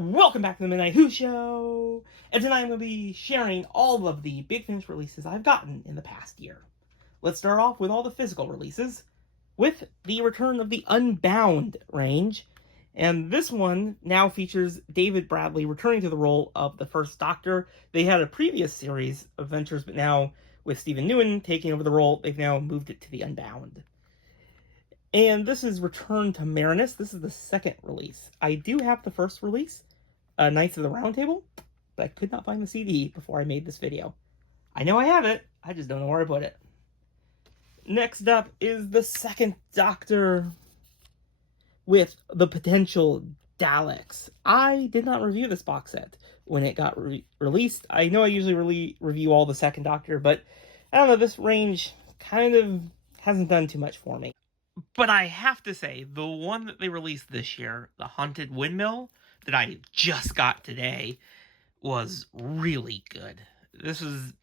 Welcome back to the Midnight Who Show! And tonight I'm going to be sharing all of the Big Finish releases I've gotten in the past year. Let's start off with all the physical releases, with the return of the Unbound range. And this one now features David Bradley returning to the role of the First Doctor. They had a previous series of adventures, but now with Stephen Newen taking over the role, they've now moved it to the Unbound. And this is Return to Marinus. This is the second release. I do have the first release, Knights of the Round Table, but I could not find the CD before I made this video. I know I have it, I just don't know where I put it. Next up is the Second Doctor with the potential Daleks. I did not review this box set when it got released. I know I usually review all the Second Doctor, but I don't know, this range kind of hasn't done too much for me. But I have to say, the one that they released this year, the Haunted Windmill, that I just got today, was really good. This is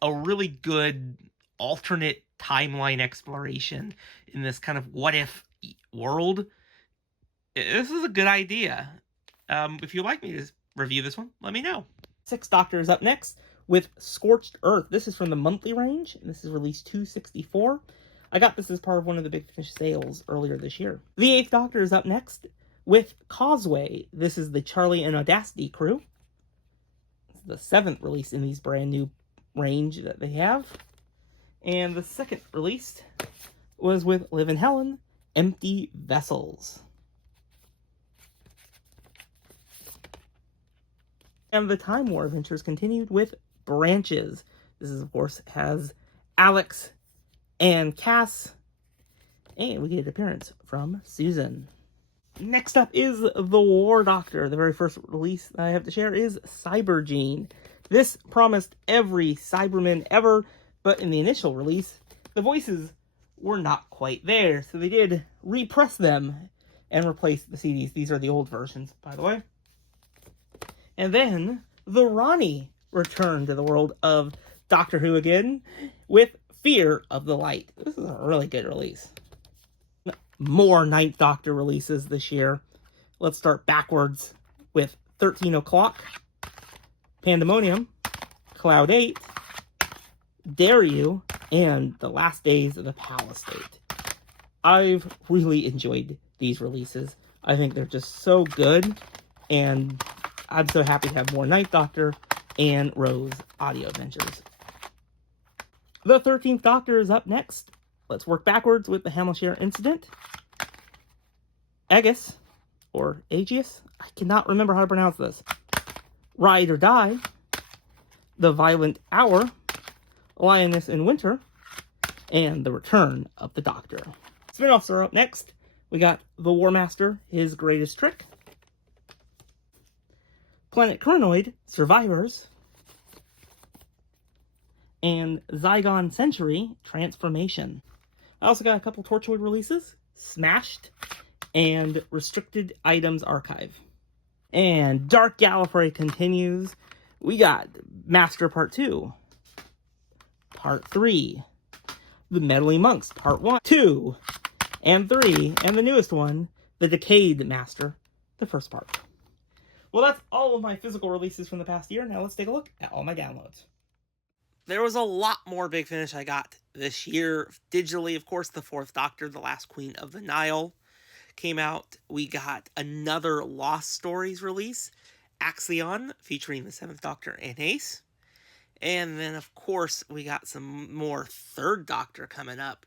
a really good alternate timeline exploration in this kind of what-if world. This is a good idea. If you'd like me to review this one, let me know. Sixth Doctor is up next with Scorched Earth. This is from the monthly range, and this is release 264. I got this as part of one of the Big Finish sales earlier this year. The Eighth Doctor is up next with Causeway. This is the Charlie and Audacity crew. It's the seventh release in these brand new range that they have. And the second release was with Liv and Helen, Empty Vessels. And the Time War adventures continued with Branches. This is, of course, has Alex and Cass, and we get an appearance from Susan. Next up is The War Doctor. The very first release I have to share is Cybergene. This promised every Cyberman ever, but in the initial release, the voices were not quite there, so they did repress them and replace the CDs. These are the old versions, by the way. And then the Ronnie returned to the world of Doctor Who again with Fear of the Light. This is a really good release. More Ninth Doctor releases this year. Let's start backwards with 13 O'Clock, Pandemonium, Cloud 8, Dare You, and The Last Days of the Palisade. I've really enjoyed these releases. I think they're just so good, and I'm so happy to have more Ninth Doctor and Rose audio adventures. The 13th Doctor is up next. Let's work backwards with the Hamilshire Incident. Aegis, or Aegeus, I cannot remember how to pronounce this. Ride or Die, The Violent Hour, Lioness in Winter, and The Return of the Doctor. Spin-offs are up next. We got The War Master, His Greatest Trick, Planet Curnoid, Survivors, and Zygon Century, Transformation. I also got a couple Torchwood releases, Smashed, and Restricted Items Archive. And Dark Gallifrey continues. We got Master Part 2, Part 3, The Meddling Monks, Part 1, 2, and 3, and the newest one, The Decayed Master, the first part. Well, that's all of my physical releases from the past year. Now let's take a look at all my downloads. There was a lot more Big Finish I got this year. Digitally, of course, The Fourth Doctor, The Last Queen of the Nile came out. We got another Lost Stories release, Axion, featuring the Seventh Doctor and Ace. And then, of course, we got some more Third Doctor coming up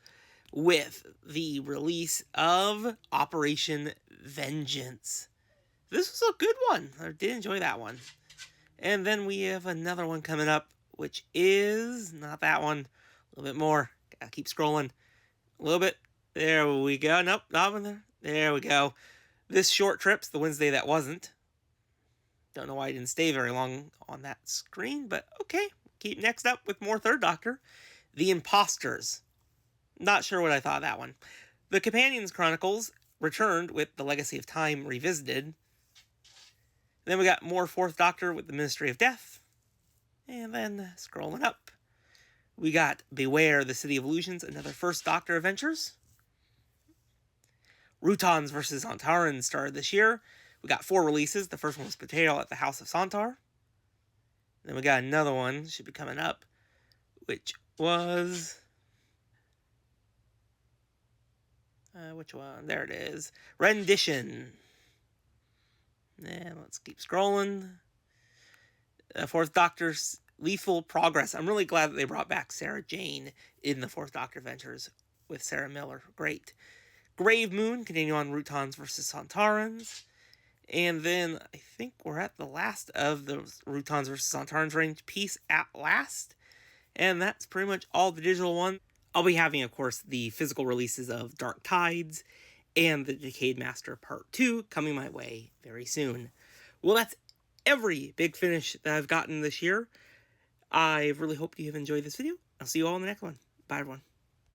with the release of Operation Vengeance. This was a good one. I did enjoy that one. And then we have another one coming up, which is not that one. A little bit more. Gotta keep scrolling. A little bit. There we go. Nope, not in there. There we go. This Short Trip's the Wednesday that wasn't. Don't know why I didn't stay very long on that screen, but okay. Keep next up with more Third Doctor. The Imposters. Not sure what I thought of that one. The Companions Chronicles returned with The Legacy of Time Revisited. Then we got more Fourth Doctor with The Ministry of Death. And then, scrolling up, we got Beware, the City of Illusions, another First Doctor Adventures. Routons vs. Antaran started this year We got 4 releases. The first one was Potato at the House of Sontar. Then we got another one, should be coming up, which was... which one? There it is. Rendition. And let's keep scrolling. Fourth Doctor's Lethal Progress. I'm really glad that they brought back Sarah Jane in the Fourth Doctor Adventures with Sarah Miller. Great. Grave Moon, continuing on Rootons versus Sontarans. And then I think we're at the last of the Rootons versus Sontarans range, Peace at Last. And that's pretty much all the digital one. I'll be having, of course, the physical releases of Dark Tides and the Decayed Master Part 2 coming my way very soon. Well, that's every Big Finish that I've gotten this year. I really hope you have enjoyed this video. I'll see you all in the next one. Bye, everyone.